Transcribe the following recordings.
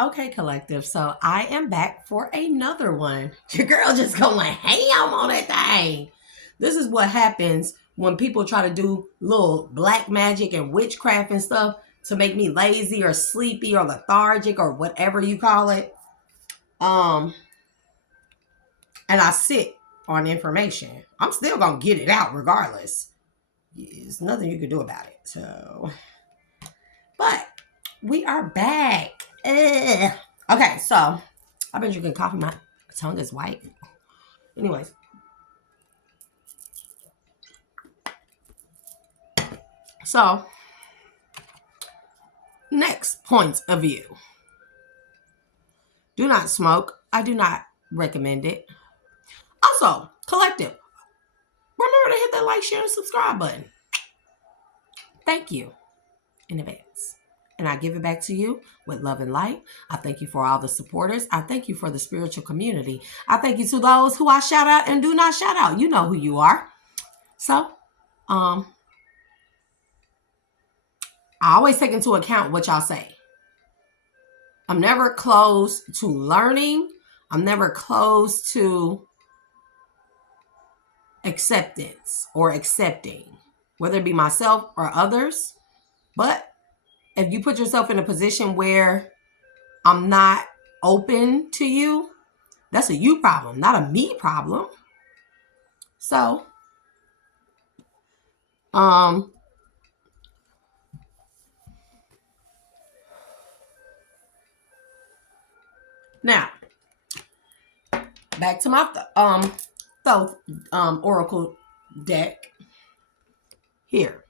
Okay, collective. So I am back for another one. Your girl just going ham on that thing. This is what happens when people try to do little black magic and witchcraft and stuff to make me lazy or sleepy or lethargic or whatever you call it. Um, and I sit on information. I'm still gonna get it out regardless. There's nothing you can do about it. So, but we are back. Ugh. Okay, so I've been drinking coffee. My tongue is white. Anyways, so next point of view. Do not smoke. I do not recommend it. Also, collective, remember to hit that like, share, and subscribe button. Thank you in advance. And I give it back to you with love and light. I thank you for all the supporters. I thank you for the spiritual community. I thank you to those who I shout out and do not shout out. You know who you are. So, I always take into account what y'all say. I'm never closed to learning. I'm never closed to acceptance or accepting, whether it be myself or others. But if you put yourself in a position where I'm not open to you, that's a you problem, not a me problem. So, now back to my oracle deck. Here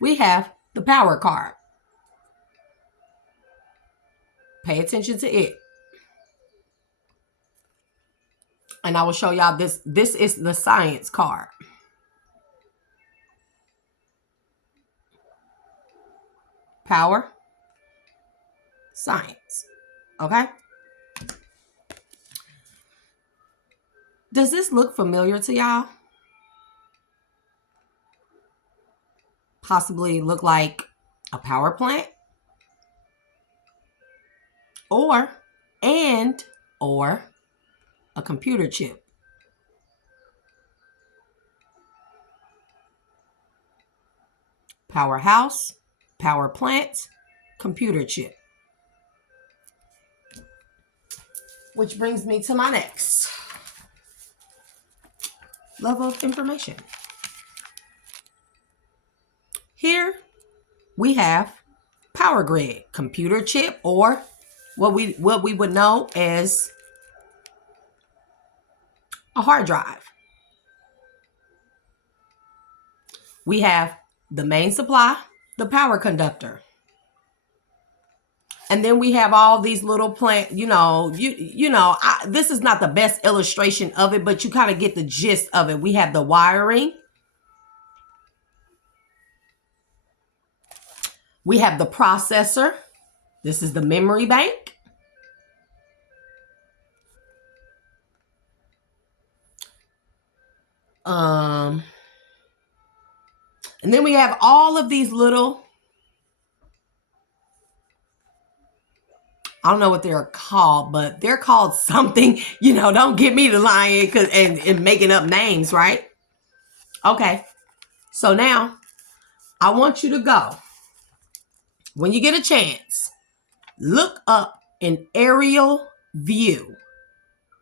we have the power card. Pay attention to it. And I will show y'all this. This is the science card. Power, science. Okay? Does this look familiar to y'all? Possibly look like a power plant? Or a computer chip. Powerhouse, power plant, computer chip. Which brings me to my next level of information. Here we have power grid, computer chip, or what we would know as a hard drive. We have the main supply, the power conductor. And then we have all these little plant, this is not the best illustration of it, but you kind of get the gist of it. We have the wiring. We have the processor. This is the memory bank. And then we have all of these little, I don't know what they're called, but they're called something, don't get me to lying and making up names, right? Okay. So now I want you to go, when you get a chance, look up an aerial view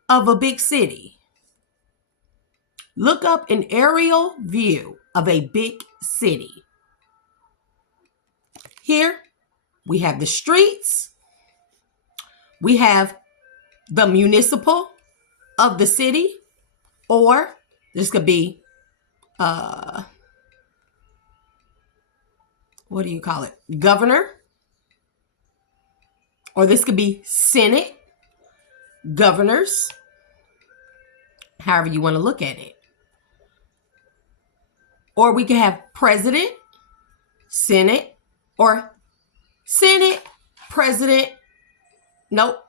of a big city. Look up an aerial view of a big city. Here we have the streets. We have the municipal of the city, or this could be, what do you call it? Governor. Or this could be Senate, governors, however you want to look at it. Or we could have president, Senate, or Senate, president. Nope.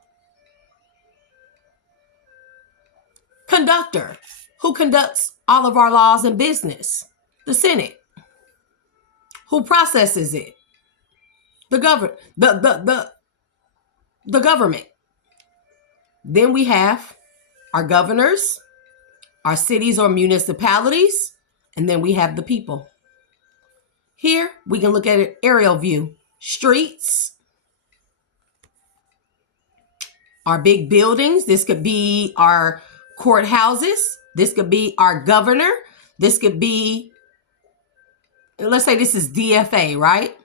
Conductor, who conducts all of our laws and business. The Senate. Who processes it? The governor. the government. Then we have our governors, our cities or municipalities, and then we have the people. Here, we can look at an aerial view. Streets, our big buildings. This could be our courthouses. This could be our governor. This could be, let's say this is DFA, right?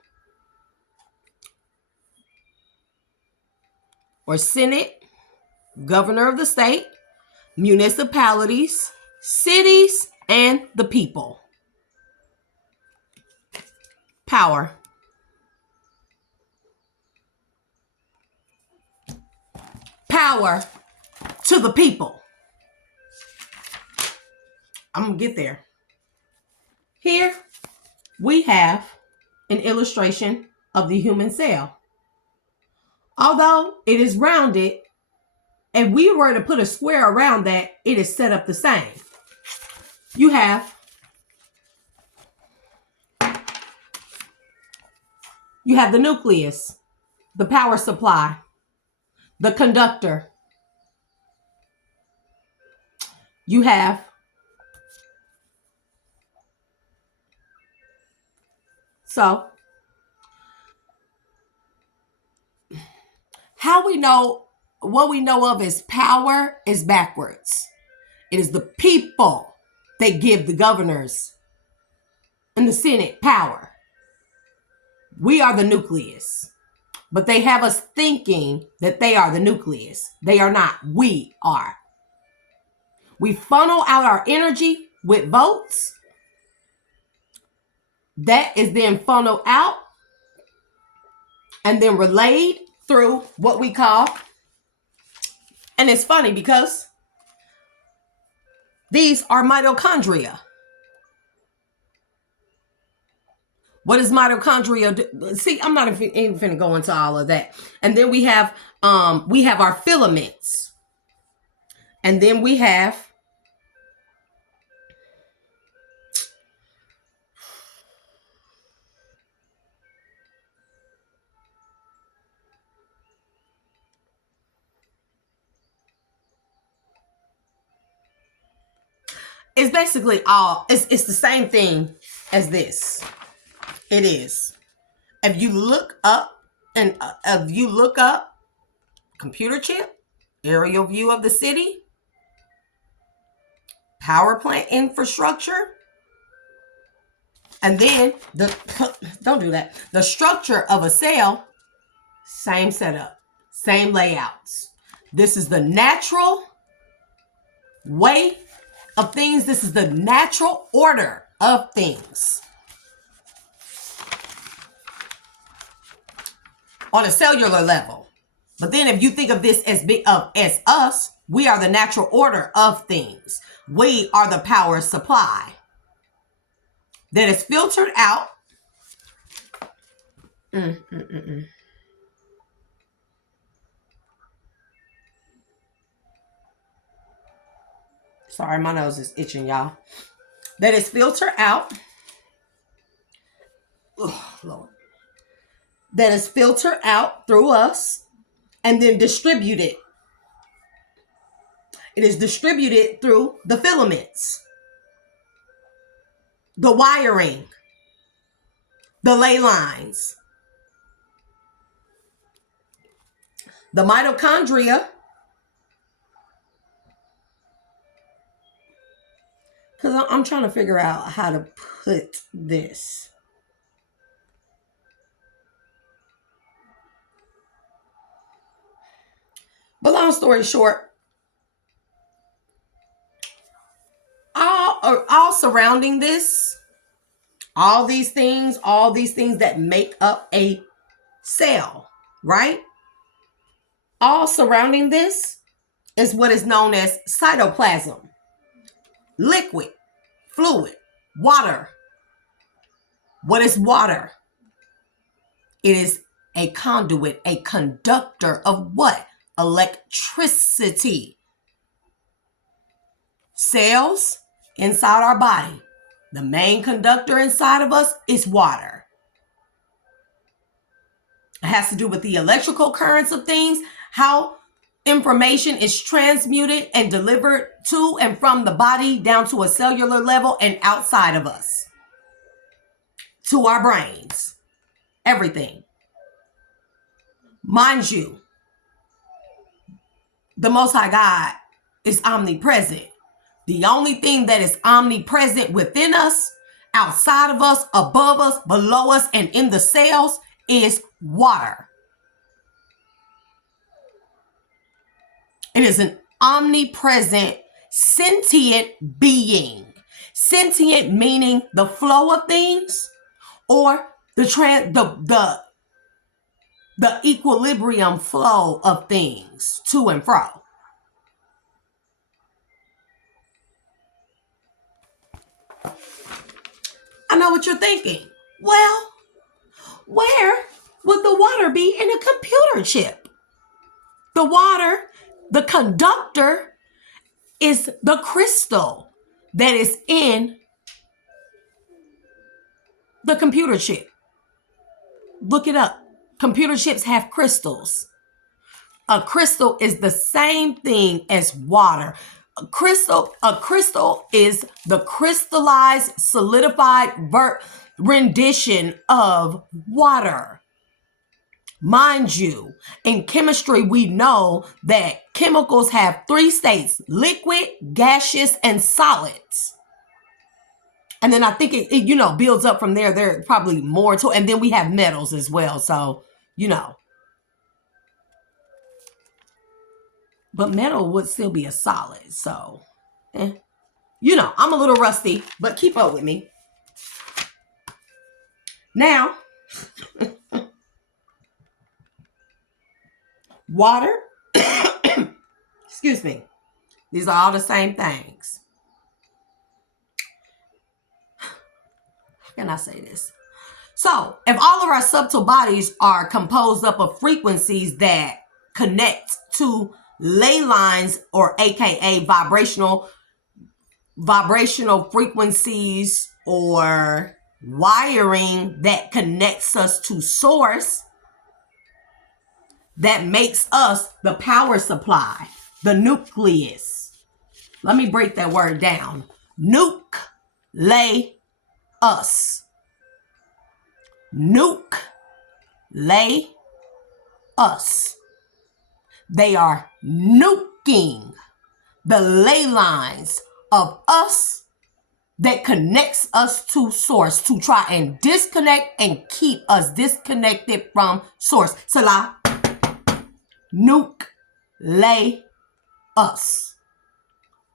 Or Senate, governor of the state, municipalities, cities, and the people. Power. Power to the people. I'm going to get there. Here we have an illustration of the human cell. Although it is rounded, if we were to put a square around that, it is set up the same. You have the nucleus, the power supply, the conductor. You have how we know what we know of as power is backwards. It is the people that give the governors and the Senate power. We are the nucleus. But they have us thinking that they are the nucleus. They are not. We are. We funnel out our energy with votes. That is then funneled out and then relayed through what we call, and it's funny because these are mitochondria. What does mitochondria do? See, I'm not even finna go into all of that. And then we have our filaments. And then we have it's basically it's the same thing as this. It is. If you look up computer chip, aerial view of the city, power plant infrastructure, and then don't do that. The structure of a cell, same setup, same layouts. This is the natural way of things. This is the natural order of things. On a cellular level. But then if you think of this as us, we are the natural order of things. We are the power supply that is filtered out. Sorry, my nose is itching, y'all. That is filtered out. Oh, Lord. That is filtered out through us and then distributed. It is distributed through the filaments, the wiring, the ley lines, the mitochondria. Because I'm trying to figure out how to put this. But long story short, all surrounding this, all these things that make up a cell, right? All surrounding this is what is known as cytoplasm. Liquid, fluid, water. What is water? It is a conduit, a conductor of what? Electricity. Cells inside our body. The main conductor inside of us is water. It has to do with the electrical currents of things how information is transmuted and delivered to and from the body down to a cellular level and outside of us, to our brains, everything. Mind you, the Most High God is omnipresent. The only thing that is omnipresent within us, outside of us, above us, below us, and in the cells is water. It is an omnipresent, sentient being. Sentient meaning the flow of things, or the equilibrium flow of things to and fro. I know what you're thinking. Well, where would the water be in a computer chip? The water, the conductor, is the crystal that is in the computer chip. Look it up. Computer chips have crystals. A crystal is the same thing as water. A crystal is the crystallized, solidified rendition of water. Mind you, in chemistry, we know that chemicals have 3 states: liquid, gaseous, and solids. And then I think it builds up from there. There are probably more to it. And then we have metals as well. So, But metal would still be a solid. So, I'm a little rusty, but keep up with me. Now, water, excuse me, these are all the same things. How can I say this? So, if all of our subtle bodies are composed up of frequencies that connect to ley lines, or AKA vibrational frequencies, or wiring that connects us to source, that makes us the power supply, the nucleus. Let me break that word down. Nucleus. Nucleus. They are nuking the ley lines of us that connects us to source, to try and disconnect and keep us disconnected from source. Selah. Nucleus.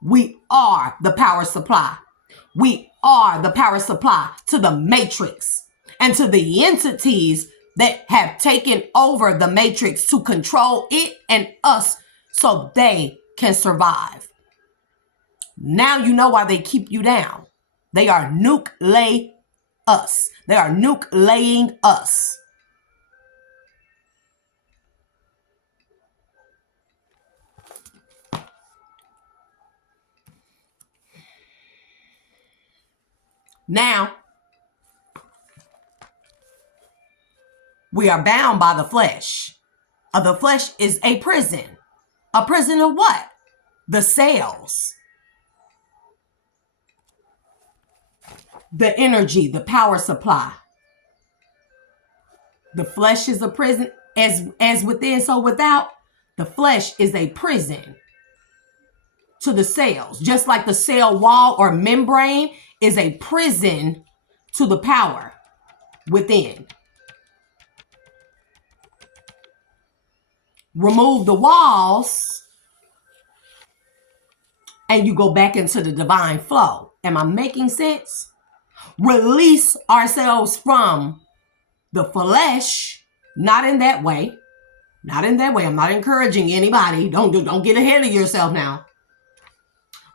We are the power supply. We are the power supply to the matrix and to the entities that have taken over the matrix to control it and us so they can survive. Now you know why they keep you down. They are nucleus. They are nucleating us. Now, we are bound by the flesh. The flesh is a prison. A prison of what? The cells. The energy, the power supply. The flesh is a prison, as within, so without. The flesh is a prison to the cells. Just like the cell wall or membrane is a prison to the power within. Remove the walls and you go back into the divine flow. Am I making sense? Release ourselves from the flesh, not in that way. Not in that way. I'm not encouraging anybody. Don't get ahead of yourself now.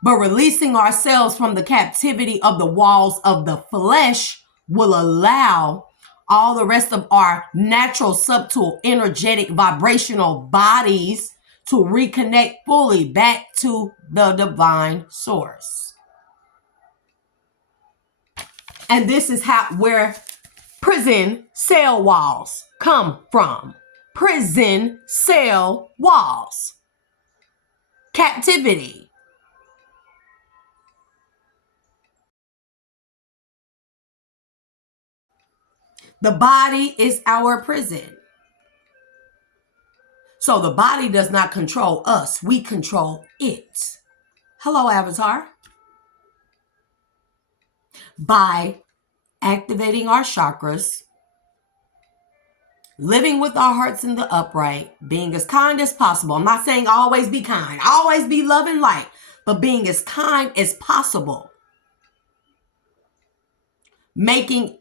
But releasing ourselves from the captivity of the walls of the flesh will allow all the rest of our natural, subtle, energetic, vibrational bodies to reconnect fully back to the divine source. And this is where prison cell walls come from. prison cell walls. Captivity. The body is our prison. So the body does not control us. We control it. Hello, Avatar. By activating our chakras, living with our hearts in the upright, being as kind as possible. I'm not saying always be kind, always be love and light, but being as kind as possible. Making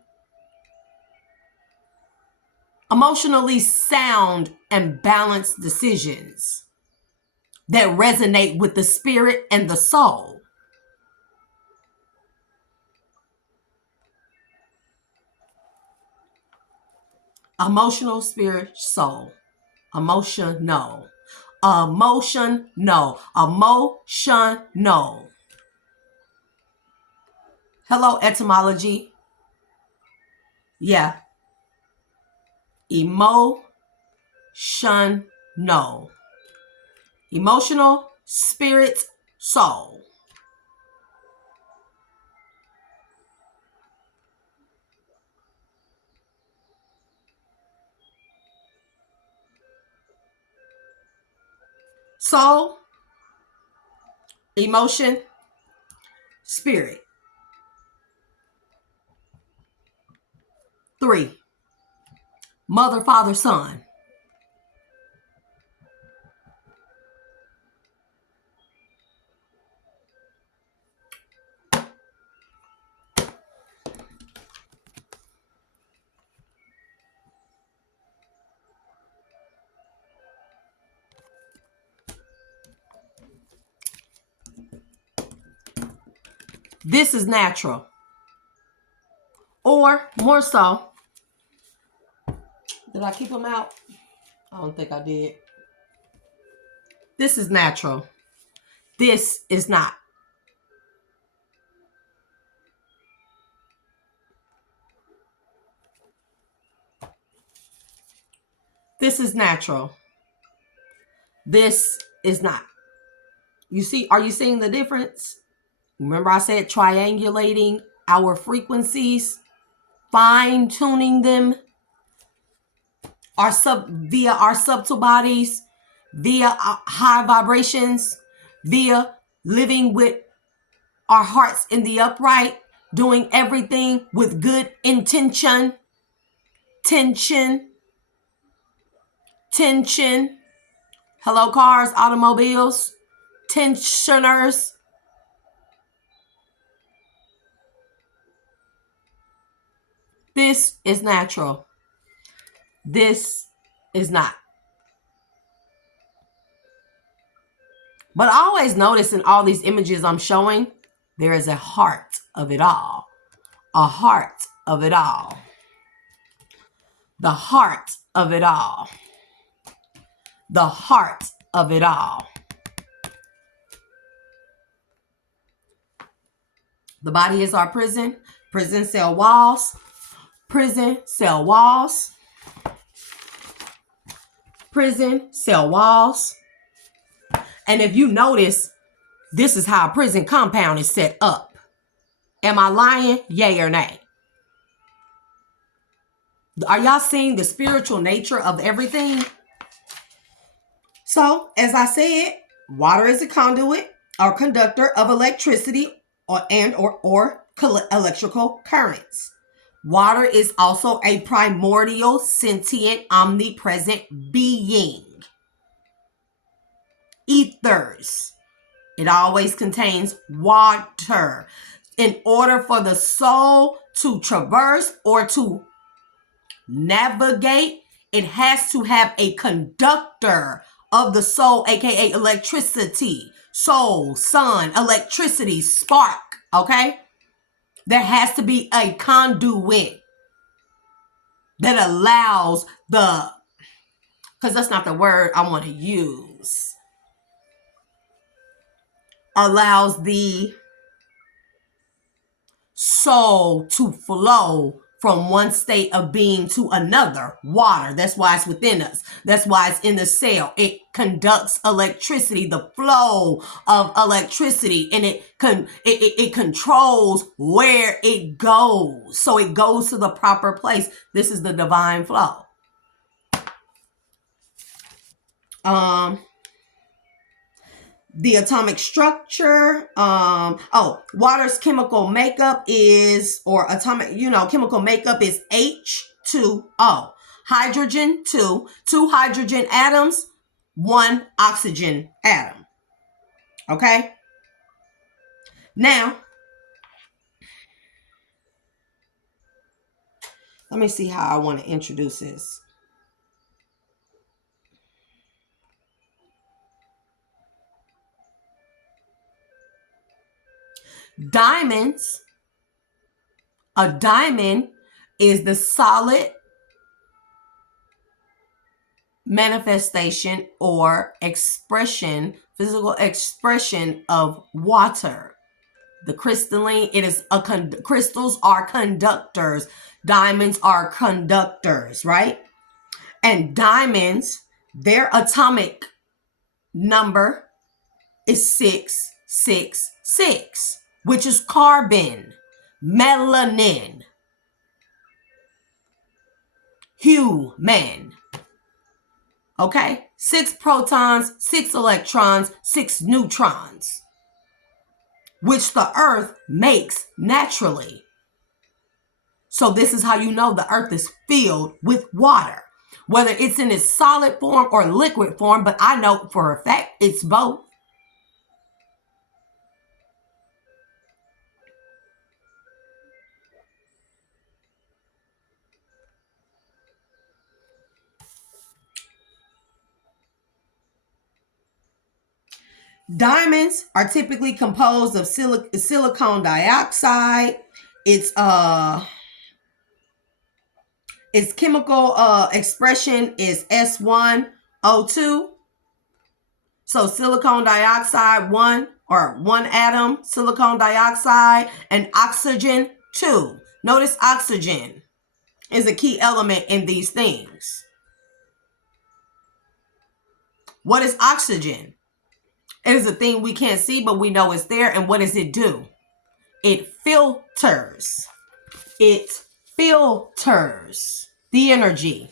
emotionally sound and balanced decisions that resonate with the spirit and the soul. Emotional, spirit, soul. Emotional. Emotional. Emotional. Hello, etymology. Yeah. Emotional. Emotional, spirit, soul. Soul, emotion, spirit. 3. Mother, father, son. This is natural. Or more so, did I keep them out? I don't think I did. This is natural. This is not. This is natural. This is not. You see, are you seeing the difference? Remember I said triangulating our frequencies, fine-tuning them via our subtle bodies, via high vibrations, via living with our hearts in the upright, doing everything with good intention, tension. Hello, cars, automobiles, tensioners. This is natural. This is not. But I always notice in all these images I'm showing, there is a heart of it all. A heart of it all. The heart of it all. The heart of it all. The body is our prison. Prison cell walls. Prison cell walls. Prison cell walls. And if you notice, this is how a prison compound is set up. Am I lying? Yay or nay? Are y'all seeing the spiritual nature of everything? So, as I said, water is a conduit or conductor of electricity or electrical currents. Water is also a primordial, sentient, omnipresent being. Ethers. It always contains water. In order for the soul to traverse or to navigate, it has to have a conductor of the soul, aka electricity. Soul, sun, electricity, spark, okay? There has to be a conduit that allows because that's not the word I want to use, allows the soul to flow from one state of being to another. Water. That's why it's within us. That's why it's in the cell. It conducts electricity, the flow of electricity, and it controls where it goes. So it goes to the proper place. This is the divine flow. The atomic structure. Water's chemical makeup is, or atomic, chemical makeup is H2O. Hydrogen, two hydrogen atoms, one oxygen atom. Okay? Now, let me see how I want to introduce this. Diamonds. A diamond is the solid manifestation or expression, physical expression of water. The crystalline, crystals are conductors. Diamonds are conductors, right? And diamonds, their atomic number is 666, which is carbon, melanin, human. Okay? 6 protons, 6 electrons, 6 neutrons, which the earth makes naturally. So this is how you know the earth is filled with water, whether it's in its solid form or liquid form, but I know for a fact it's both. Diamonds are typically composed of silicon dioxide. Its chemical expression is S1O2. So silicon dioxide, one atom, silicon dioxide, and oxygen, 2. Notice oxygen is a key element in these things. What is oxygen? It is a thing we can't see, but we know it's there. And what does it do? It filters. It filters the energy.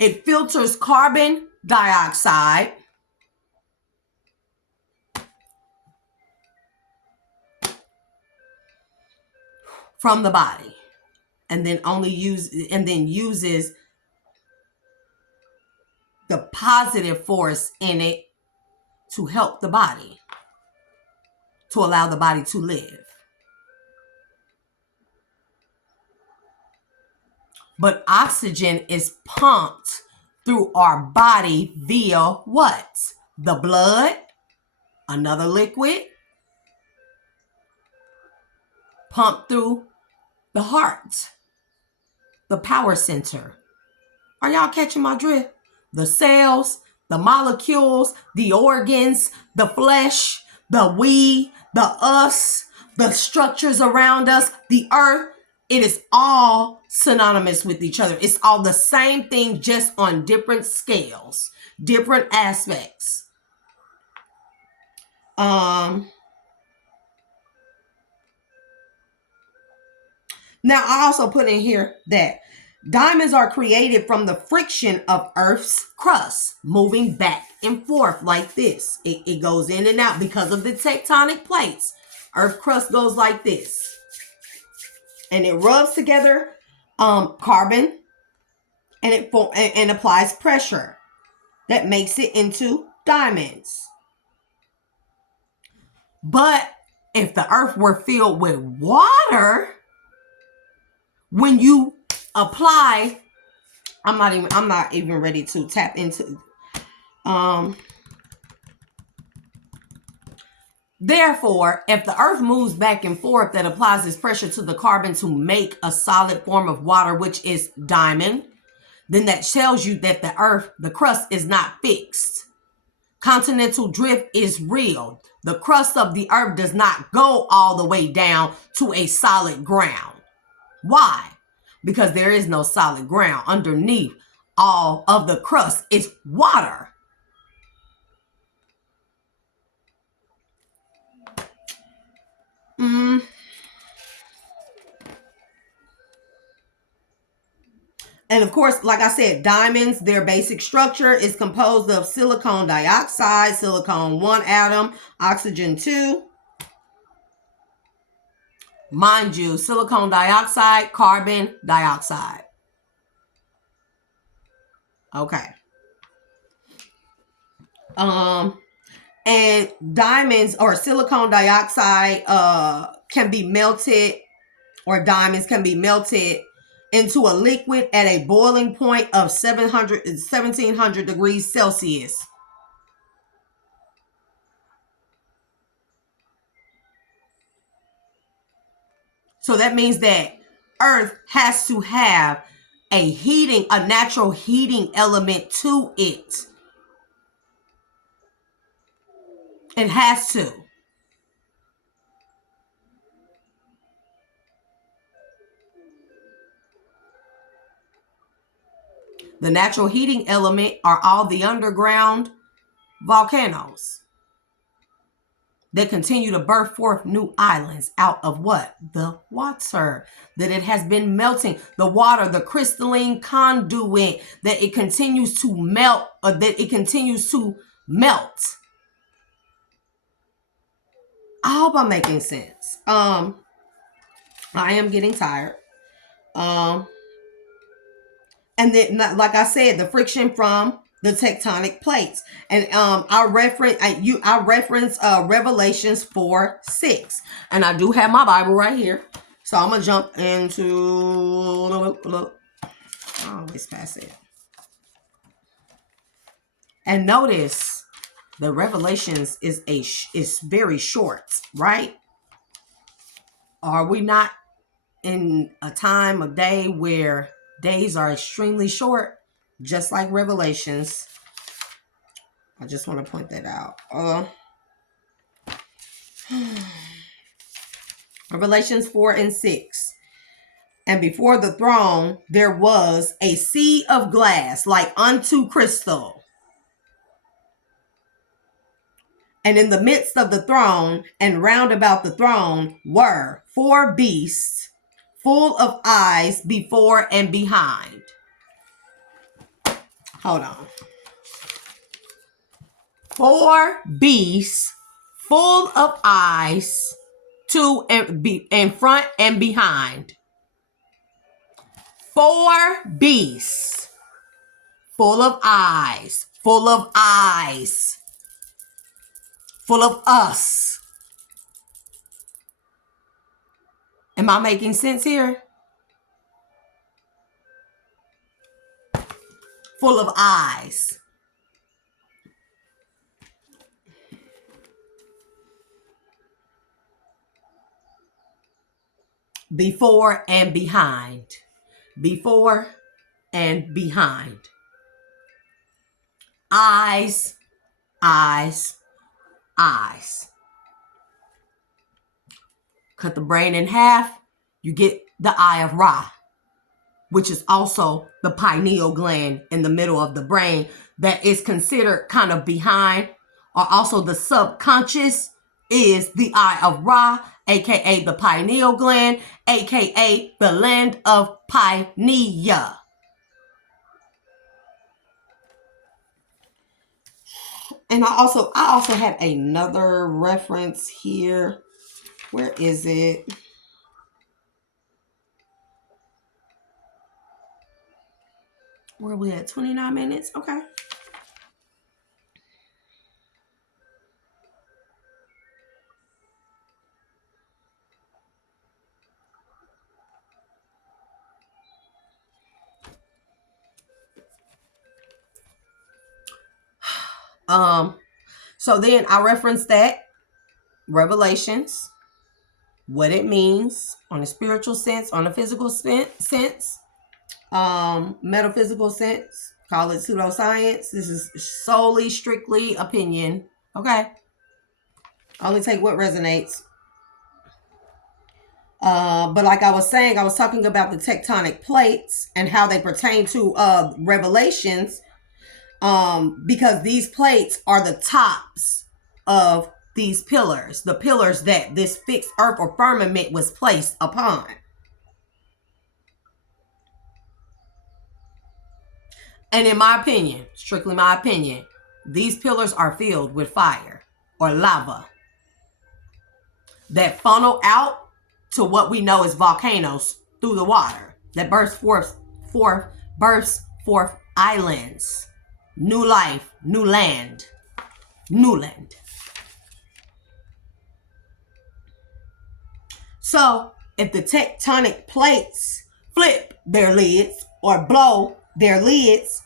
It filters carbon dioxide from the body, and then uses the positive force in it to help the body, to allow the body to live. But oxygen is pumped through our body via what? The blood, another liquid, pumped through the heart, the power center. Are y'all catching my drift? The cells, the molecules, the organs, the flesh, the we, the us, the structures around us, the earth. It is all synonymous with each other. It's all the same thing, just on different scales, different aspects. Now, I also put in here that diamonds are created from the friction of Earth's crust, moving back and forth like this. It goes in and out because of the tectonic plates. Earth crust goes like this. And it rubs together carbon, and it applies pressure that makes it into diamonds. But if the earth were filled with water, when you apply, I'm not even ready to tap into. Therefore, if the earth moves back and forth, that applies this pressure to the carbon to make a solid form of water, which is diamond, then that tells you that the crust is not fixed. Continental drift is real. The crust of the earth does not go all the way down to a solid ground. Why? because there is no solid ground underneath all of the crust. It's water. And of course, like I said, diamonds, their basic structure is composed of silicon dioxide, silicon 1 atom, oxygen 2. Mind you, silicon dioxide, carbon dioxide. Okay. And diamonds or silicon dioxide can be melted, or diamonds can be melted into a liquid at a boiling point of 1700 degrees Celsius. So that means that Earth has to have a natural heating element to it. It has to. The natural heating element are all the underground volcanoes that continue to birth forth new islands out of what? The water that it has been melting. The water, the crystalline conduit that it continues to melt, I hope I'm making sense. I am getting tired. And then, like I said, the friction from the tectonic plates. And I reference Revelations 4:6. And I do have my Bible right here. So I'm going to jump into... I always pass it. And notice the Revelations is very short, right? Are we not in a time of day where days are extremely short, just like Revelations? I just want to point that out. Revelations 4:6. And before the throne there was a sea of glass like unto crystal. And in the midst of the throne and round about the throne were 4 beasts full of eyes before and behind. Hold on. 4 beasts full of eyes in front and behind. 4 beasts full of eyes, full of us. Am I making sense here? Full of eyes. Before and behind. Before and behind. Eyes, eyes, eyes. Cut the brain in half, you get the eye of Ra, which is also the pineal gland in the middle of the brain that is considered kind of behind, or also the subconscious is the eye of Ra, aka the pineal gland, aka the land of Pinea. And I also have another reference here. Where is it? Where are we at? 29 minutes? Okay. So then I referenced that Revelations, what it means on a spiritual sense, on a physical sense, metaphysical sense, call it pseudoscience. This is solely, strictly opinion. Okay. Only take what resonates. But like I was saying, I was talking about the tectonic plates and how they pertain to Revelations, because these plates are the tops of these pillars, the pillars that this fixed earth or firmament was placed upon. And in my opinion, strictly my opinion, these pillars are filled with fire or lava that funnel out to what we know as volcanoes through the water that bursts forth islands, new life, new land, new land. So if the tectonic plates flip their lids or blow their lids,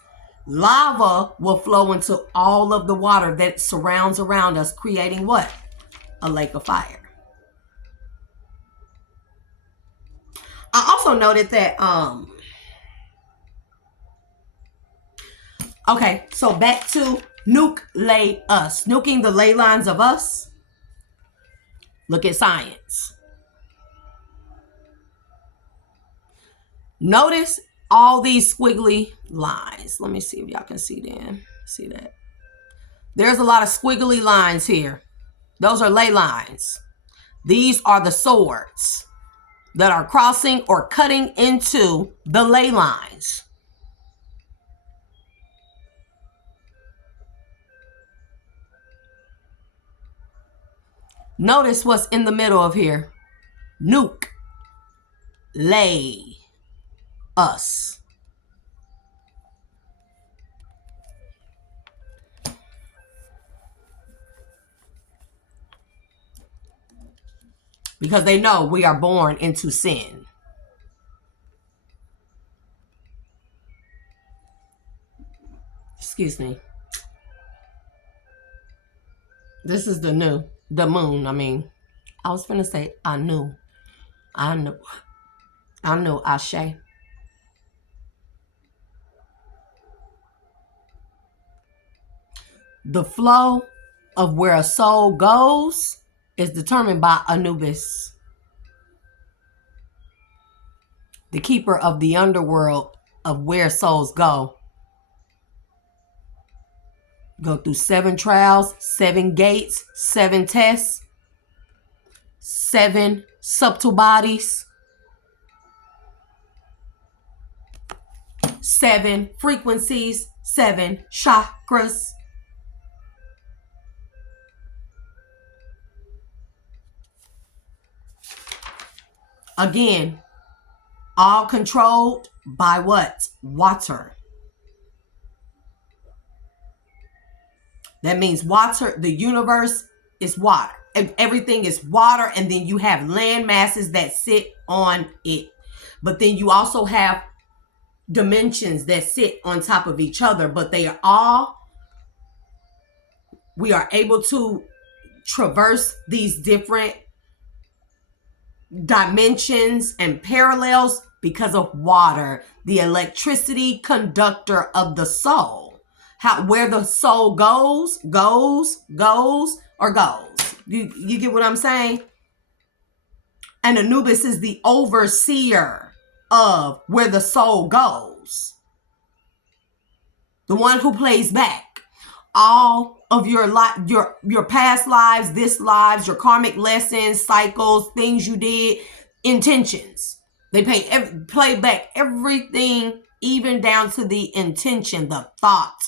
lava will flow into all of the water that surrounds around us, creating what? A lake of fire. I also noted that okay, so back to nuke lay us, nuking the ley lines of us. Look at science. Notice all these squiggly lines. Let me see if y'all can see them. See that? There's a lot of squiggly lines here. Those are ley lines. These are the swords that are crossing or cutting into the ley lines. Notice what's in the middle of here. Nuke. Lay. Us. Because they know we are born into sin. Excuse me. This is the moon. I was finna say I knew, Ashe. The flow of where a soul goes is determined by Anubis, the keeper of the underworld of where souls go. Go through 7 trials, 7 gates, 7 tests, 7 subtle bodies, 7 frequencies, 7 chakras. Again, all controlled by what? Water. That means water, the universe is water. Everything is water, and then you have land masses that sit on it. But then you also have dimensions that sit on top of each other, but we are able to traverse these different dimensions and parallels because of water, the electricity conductor of the soul. Where the soul goes. You get what I'm saying? And Anubis is the overseer of where the soul goes. The one who plays back all of your past lives, your karmic lessons, cycles, things you did, intentions. They play back everything, even down to the intention, the thought.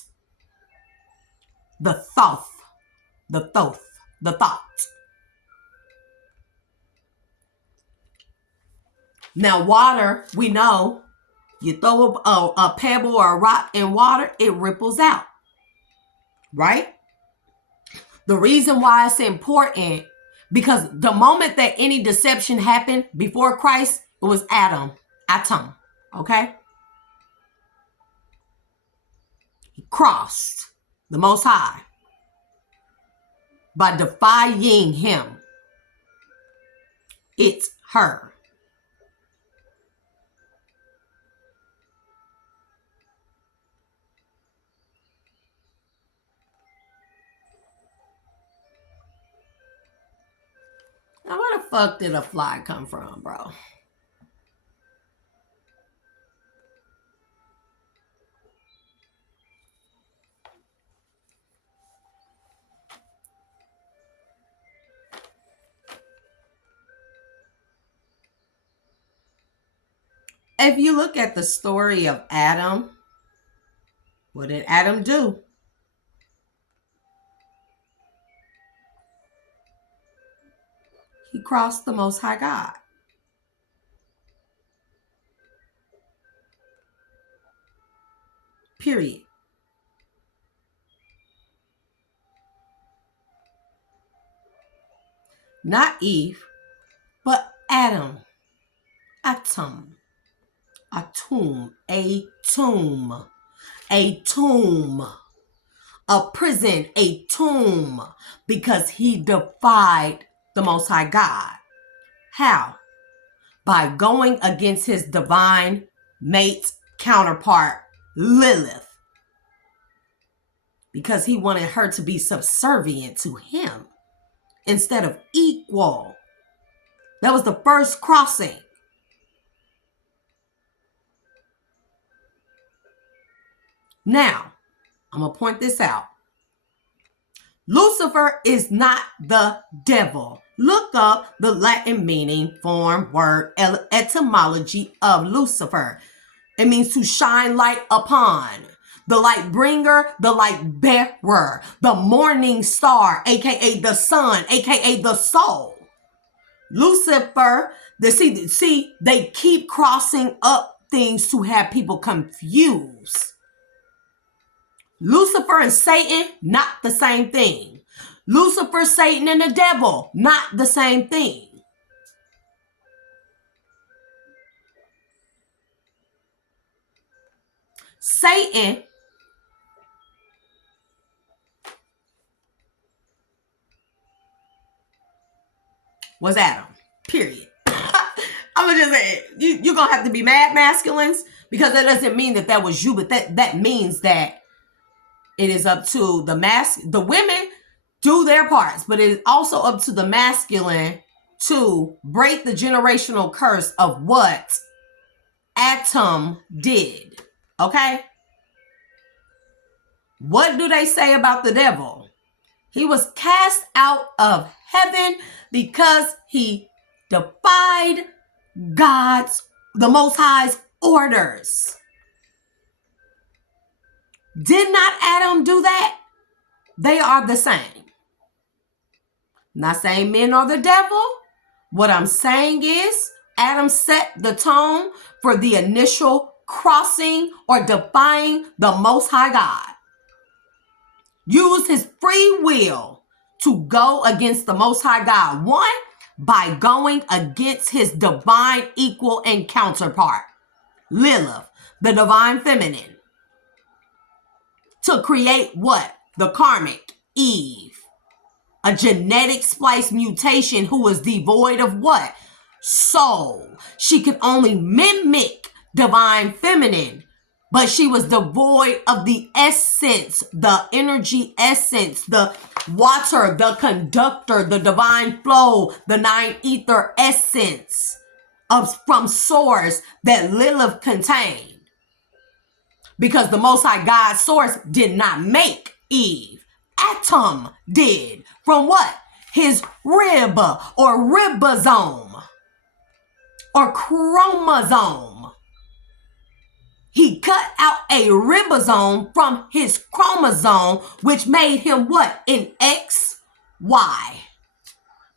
Now, water, we know, you throw a pebble or a rock in water, it ripples out. Right? The reason why it's important, because the moment that any deception happened before Christ, it was atom, okay? He crossed the Most High by defying him. It's her. Now, where the fuck did a fly come from, bro? If you look at the story of Adam, what did Adam do? He crossed the Most High God. Period. Not Eve, but Adam. Atom. A tomb. A tomb. A tomb. A prison. A tomb. Because he defied the Most High God. How? By going against his divine mate's counterpart, Lilith. Because he wanted her to be subservient to him instead of equal. That was the first crossing. Now, I'm going to point this out. Lucifer is not the devil. Look up the Latin meaning, form, word, etymology of Lucifer. It means to shine light upon. The light bringer, the light bearer, the morning star, aka the sun, aka the soul. Lucifer, they keep crossing up things to have people confused. Lucifer and Satan, not the same thing. Lucifer, Satan, and the devil, not the same thing. Satan was Adam, period. I'm going to just say, you're going to have to be mad masculines, because that doesn't mean that was you, but that means that it is up to the women do their parts, but it is also up to the masculine to break the generational curse of what Adam did. Okay? What do they say about the devil? He was cast out of heaven because he defied the Most High's orders. Did not Adam do that? They are the same. I'm not saying men are the devil. What I'm saying is Adam set the tone for the initial crossing or defying the Most High God. Used his free will to go against the Most High God. One, by going against his divine equal and counterpart, Lilith, the divine feminine. To create what? The karmic Eve. A genetic splice mutation who was devoid of what? Soul. She could only mimic divine feminine, but she was devoid of the essence, the energy essence, the water, the conductor, the divine flow, the nine ether essence from source that Lilith contained. Because the Most High God's source did not make Eve. Adam did. From what? His rib or ribosome or chromosome. He cut out a ribosome from his chromosome, which made him what? An XY.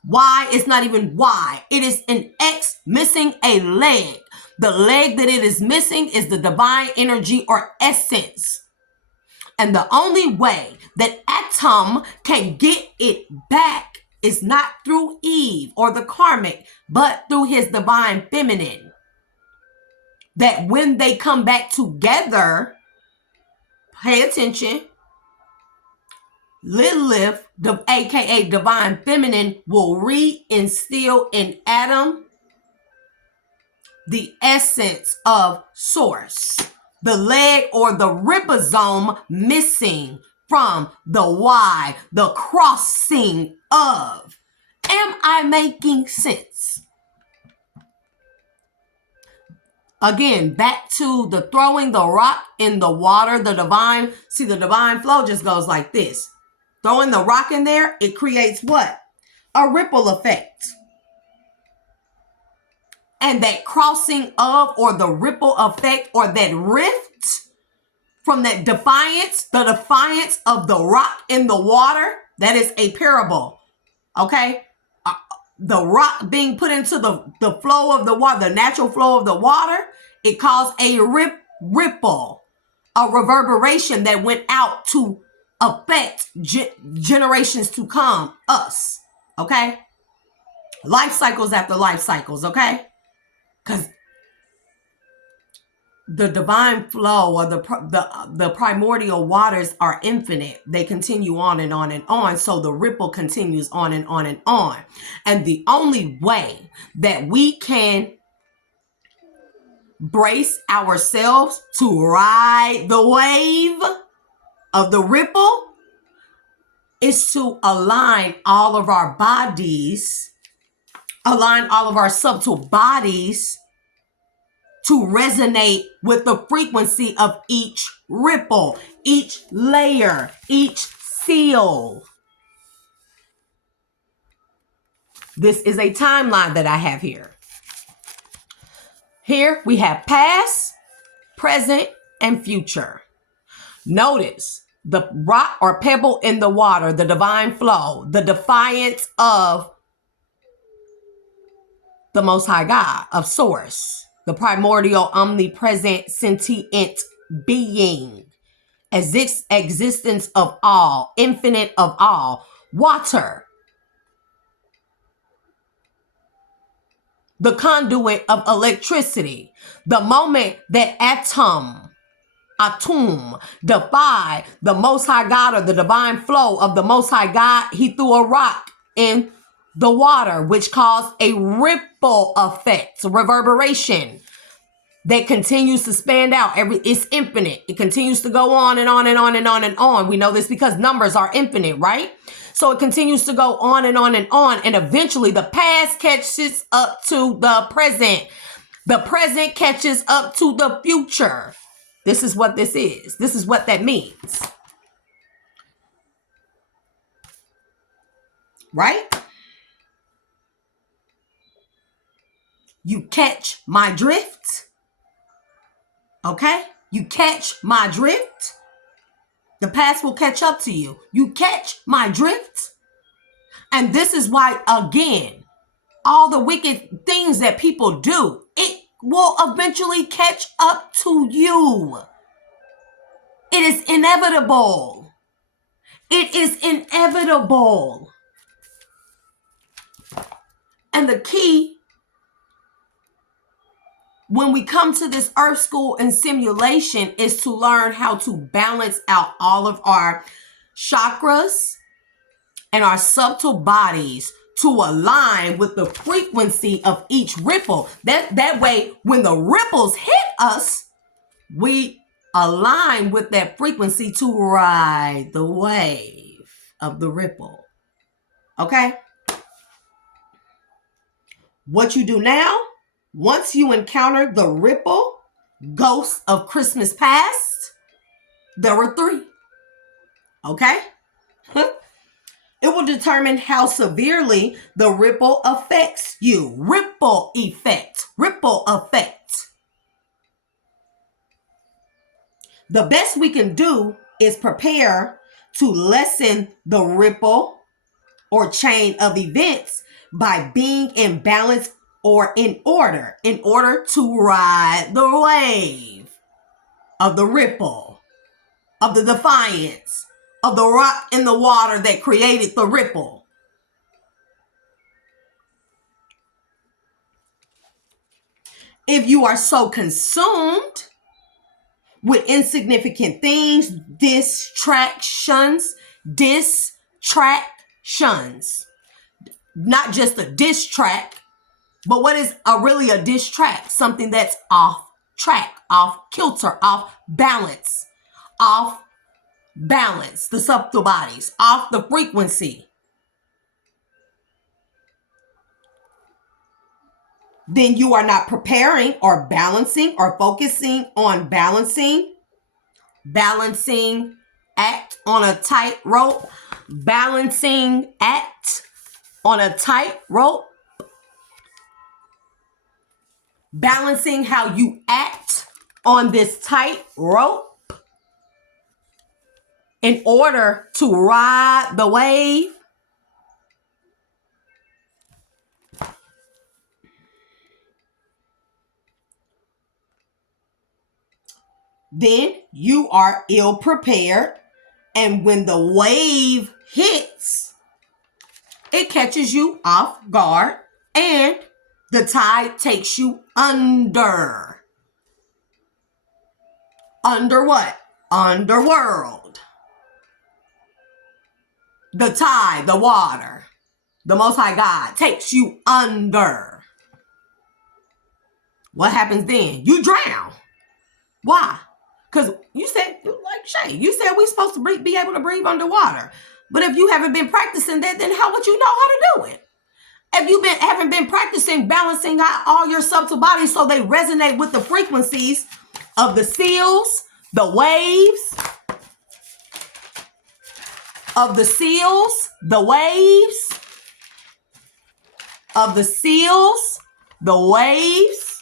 Y is not even Y. It is an X missing a leg. The leg that it is missing is the divine energy or essence. And the only way that Adam can get it back is not through Eve or the karmic, but through his divine feminine. That when they come back together, pay attention, Lilith, aka divine feminine, will reinstill in Adam the essence of source. The leg or the ribosome missing from the Y, the crossing of. Am I making sense? Again, back to the throwing the rock in the water, the divine flow just goes like this. Throwing the rock in there, it creates what? A ripple effect. And that crossing of, or the ripple effect, or that rift from that defiance, the defiance of the rock in the water, that is a parable. Okay? The rock being put into the flow of the water, the natural flow of the water, it caused a ripple, a reverberation that went out to affect generations to come, us. Okay? Life cycles after life cycles, okay? Because the divine flow, or the primordial waters, are infinite. They continue on and on and on. So the ripple continues on and on and on. And the only way that we can brace ourselves to ride the wave of the ripple is to align all of our bodies, align all of our subtle bodies to resonate with the frequency of each ripple, each layer, each seal. This is a timeline that I have here. Here we have past, present, and future. Notice the rock or pebble in the water, the divine flow, the defiance of the Most High God, of Source, the primordial, omnipresent, sentient being, existence of all, infinite of all, water, the conduit of electricity, the moment that atom defy the Most High God, or the divine flow of the Most High God, he threw a rock in the water, which caused a ripple effect, reverberation that continues to span out. It's infinite. It continues to go on and on and on and on and on. We know this because numbers are infinite, right? So it continues to go on and on and on. And eventually the past catches up to the present. The present catches up to the future. This is what this is. This is what that means. Right? You catch my drift? Okay? You catch my drift? The past will catch up to you. You catch my drift? And this is why, again, all the wicked things that people do, it will eventually catch up to you. It is inevitable. It is inevitable. And the key, when we come to this earth school and simulation, is to learn how to balance out all of our chakras and our subtle bodies to align with the frequency of each ripple. That way, when the ripples hit us, we align with that frequency to ride the wave of the ripple. Okay? What you do now, once you encounter the ripple, ghosts of Christmas past, there were 3. Okay? It will determine how severely the ripple affects you. Ripple effect. Ripple effect. The best we can do is prepare to lessen the ripple or chain of events by being in balance or in order to ride the wave of the ripple, of the defiance, of the rock in the water that created the ripple. If you are so consumed with insignificant things, distractions, not just a diss track, but what is really a diss track? Something that's off track, off kilter, off balance, the subtle bodies, off the frequency. then you are not preparing or balancing or focusing on balancing act on a tightrope, balancing act on a tightrope, balancing how you act on this tightrope in order to ride the wave. Then you are ill prepared. And when the wave hits, it catches you off guard and the tide takes you under. Under what? Underworld. The tide, the water, the Most High God takes you under. What happens then? You drown. Why? Because you said, like Shay, you said we're supposed to be able to breathe underwater. But if you haven't been practicing that, then how would you know how to do it? If you haven't been practicing balancing out all your subtle bodies so they resonate with the frequencies of the seals, the waves, of the seals, the waves, of the seals, the waves,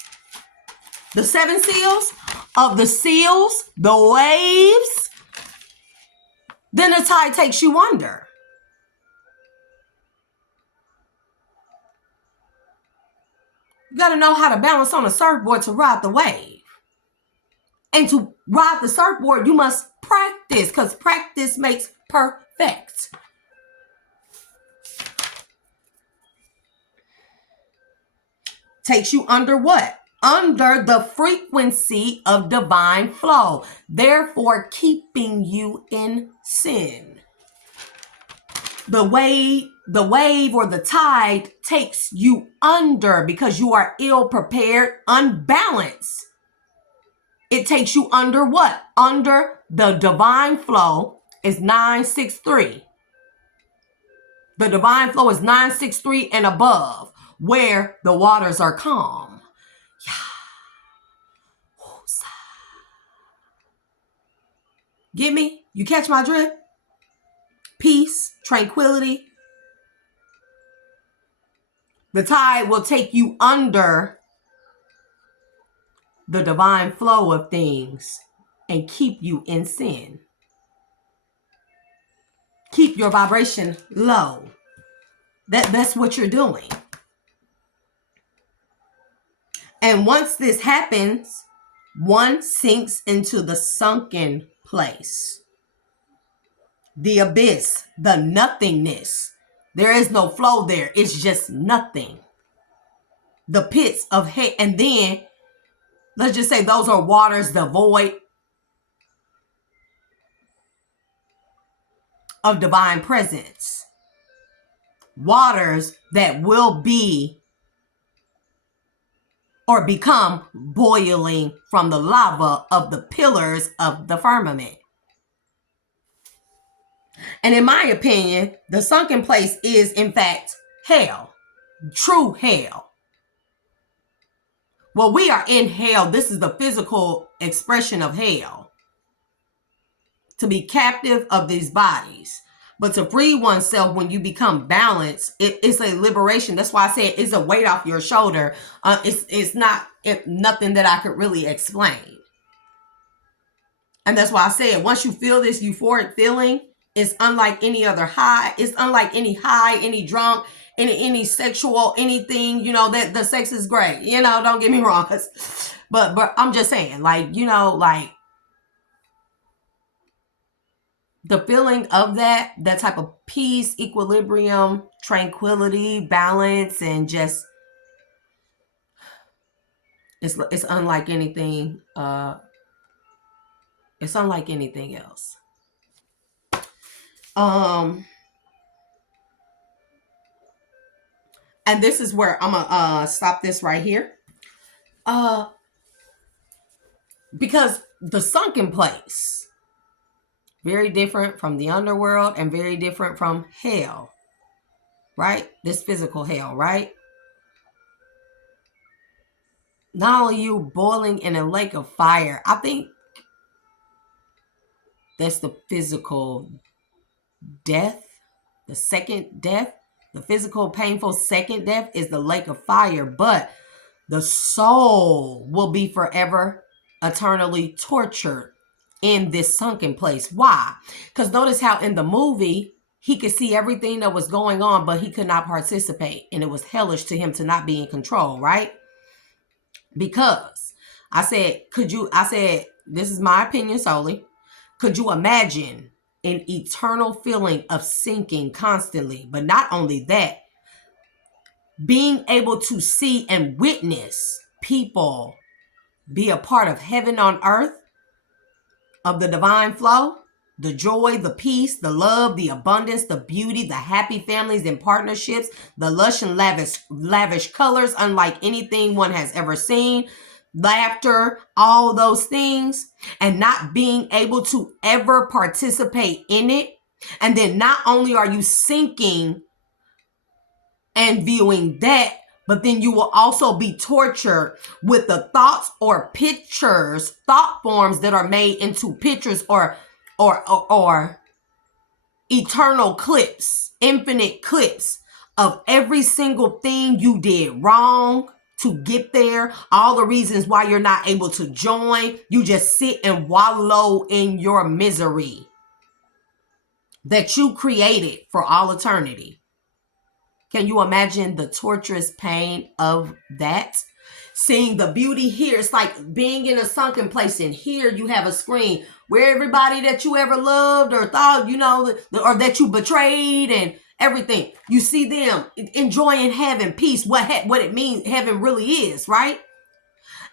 the 7 seals, of the seals, the waves, then the tide takes you under. You got to know how to balance on a surfboard to ride the wave. And to ride the surfboard, you must practice, because practice makes perfect. Takes you under what? Under the frequency of divine flow, therefore keeping you in sin. The wave or the tide takes you under because you are ill prepared, unbalanced. It takes you under what? Under the divine flow is 963. The divine flow is 963 and above, where the waters are calm. Get me? You catch my drift? Peace, tranquility. The tide will take you under the divine flow of things and keep you in sin. Keep your vibration low. That's what you're doing. And once this happens, one sinks into the sunken place, the abyss, the nothingness. There is no flow there. It's just nothing. The pits of hate. And then let's just say those are waters devoid of divine presence. Waters that will be or become boiling from the lava of the pillars of the firmament. And in my opinion, the sunken place is in fact hell, true hell. Well, we are in hell. This is the physical expression of hell. To be captive of these bodies. But to free oneself when you become balanced, it's a liberation. That's why I said it's a weight off your shoulder. It's not nothing that I could really explain. And that's why I said once you feel this euphoric feeling, it's unlike any other high. It's unlike any high, any drunk, any sexual, anything, that the sex is great. Don't get me wrong. But I'm just saying, like the feeling of that type of peace, equilibrium, tranquility, balance, and just it's unlike anything. It's unlike anything else. And this is where I'm gonna stop this right here. Because the sunken place, very different from the underworld and very different from hell, right? This physical hell, right? not only you boiling in a lake of fire, I think that's the physical death, the second death. The physical, painful second death is the lake of fire, but the soul will be forever, eternally tortured in this sunken place. Why? Because notice how in the movie, he could see everything that was going on, but he could not participate. And it was hellish to him to not be in control, right? Because I said, this is my opinion solely. Could you imagine an eternal feeling of sinking constantly? But not only that, being able to see and witness people be a part of heaven on earth, of the divine flow, the joy, the peace, the love, the abundance, the beauty, the happy families and partnerships, the lush and lavish colors, unlike anything one has ever seen, laughter, all those things, and not being able to ever participate in it. And then not only are you sinking and viewing that, but then you will also be tortured with the thoughts or pictures, thought forms that are made into pictures or eternal clips, infinite clips of every single thing you did wrong to get there, all the reasons why you're not able to join. You just sit and wallow in your misery that you created for all eternity. Can you imagine the torturous pain of that? Seeing the beauty here, it's like being in a sunken place, and here you have a screen where everybody that you ever loved or thought, or that you betrayed and everything, you see them enjoying heaven, peace, what it means heaven really is, right?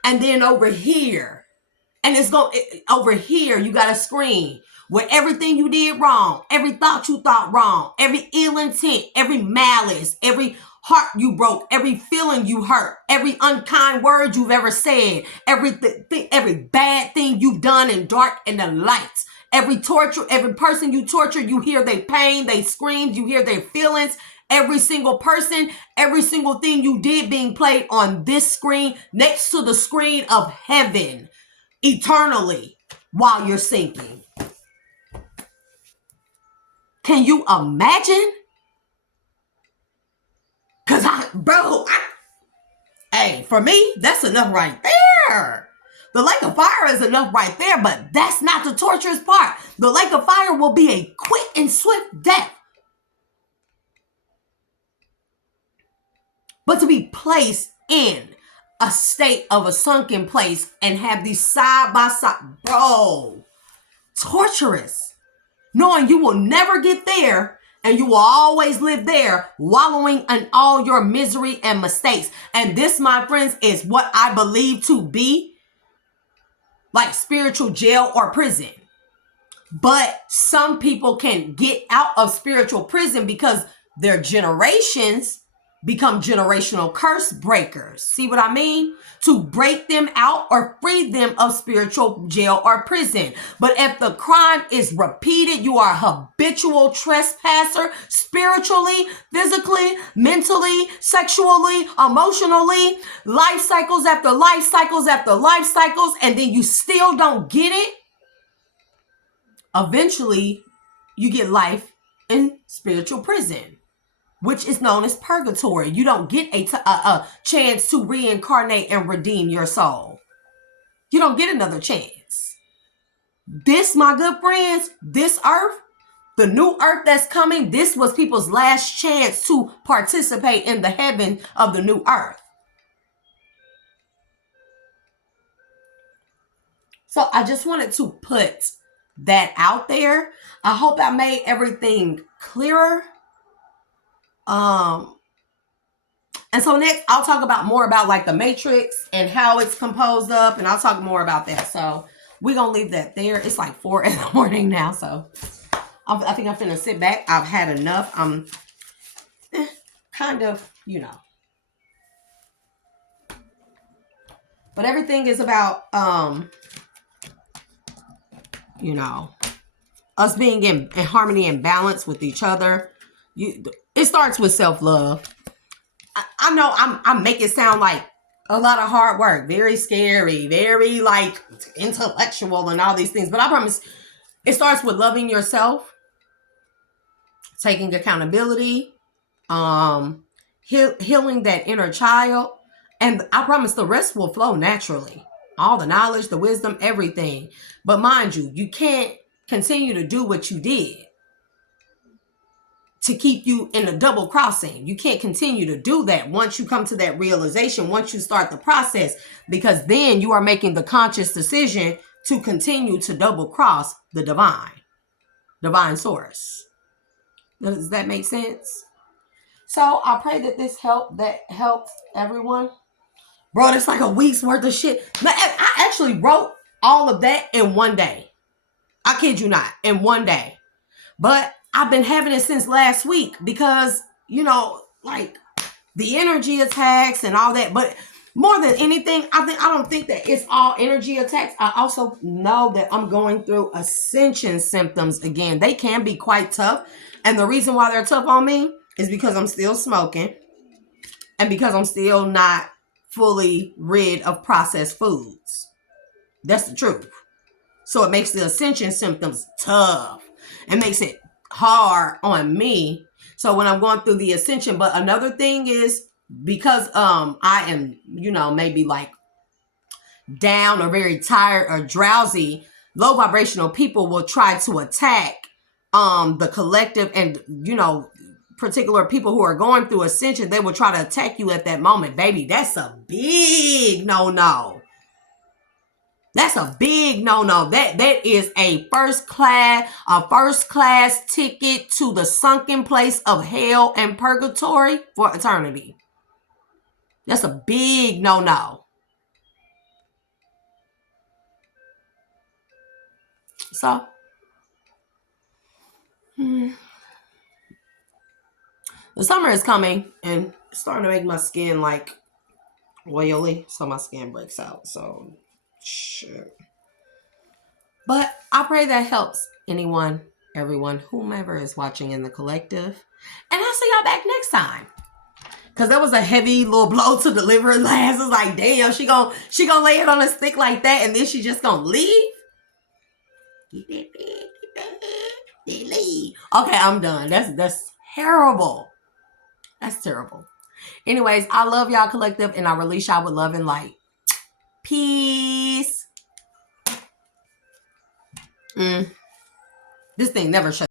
And then over here, over here, you got a screen where everything you did wrong, every thought you thought wrong, every ill intent, every malice, every heart you broke, every feeling you hurt, every unkind word you've ever said, every bad thing you've done in dark and the light, every torture, every person you tortured, you hear their pain, they screams, you hear their feelings. Every single person, every single thing you did being played on this screen next to the screen of heaven eternally while you're sinking. Can you imagine? Because for me, that's enough right there. The lake of fire is enough right there, but that's not the torturous part. The lake of fire will be a quick and swift death. But to be placed in a state of a sunken place and have these side by side, bro, torturous. Knowing you will never get there and you will always live there, wallowing in all your misery and mistakes. And this, my friends, is what I believe to be like spiritual jail or prison. But some people can get out of spiritual prison because their generations become generational curse breakers. See what I mean? To break them out or free them of spiritual jail or prison. But if the crime is repeated, you are a habitual trespasser spiritually, physically, mentally, sexually, emotionally, life cycles after life cycles after life cycles, and then you still don't get it. Eventually, you get life in spiritual prison, which is known as purgatory. You don't get a chance to reincarnate and redeem your soul. You don't get another chance. This, my good friends, this earth, the new earth that's coming, this was people's last chance to participate in the heaven of the new earth. So I just wanted to put that out there. I hope I made everything clearer. And so next I'll talk about more about like the matrix and how it's composed up, and I'll talk more about that. So we're gonna leave that there. It's like 4 a.m. now, so I think I'm finna sit back. I've had enough. I'm kind of, but everything is about us being in harmony and balance with each other. It starts with self-love. I know I'm making it sound like a lot of hard work, very scary, very like intellectual and all these things. But I promise it starts with loving yourself, taking accountability, healing that inner child. And I promise the rest will flow naturally. All the knowledge, the wisdom, everything. But mind you, you can't continue to do what you did to keep you in a double crossing. You can't continue to do that once you come to that realization, once you start the process, because then you are making the conscious decision to continue to double cross the divine source. Does that make sense? So I pray that this helps everyone. Bro, that's like a week's worth of shit. I actually wrote all of that in one day. I kid you not, in one day. But I've been having it since last week because, like the energy attacks and all that. But more than anything, I don't think that it's all energy attacks. I also know that I'm going through ascension symptoms again. They can be quite tough. And the reason why they're tough on me is because I'm still smoking and because I'm still not fully rid of processed foods. That's the truth. So it makes the ascension symptoms tough. It makes it hard on me. So when I'm going through the ascension, but another thing is because I am, maybe like down or very tired or drowsy, low vibrational people will try to attack the collective and, particular people who are going through ascension. They will try to attack you at that moment. Baby, that's a big no-no. That's a big no-no. That is a first class ticket to the sunken place of hell and purgatory for eternity. That's a big no-no. So, the summer is coming and it's starting to make my skin like oily, so my skin breaks out. So, shit. But I pray that helps anyone, everyone, whomever is watching in the collective. And I'll see y'all back next time. Cause that was a heavy little blow to deliver last. It's like, damn, she gonna lay it on a stick like that and then she just gonna leave? Leave. Okay, I'm done. That's terrible. That's terrible. Anyways, I love y'all collective and I release y'all with love and light. Peace. This thing never shuts.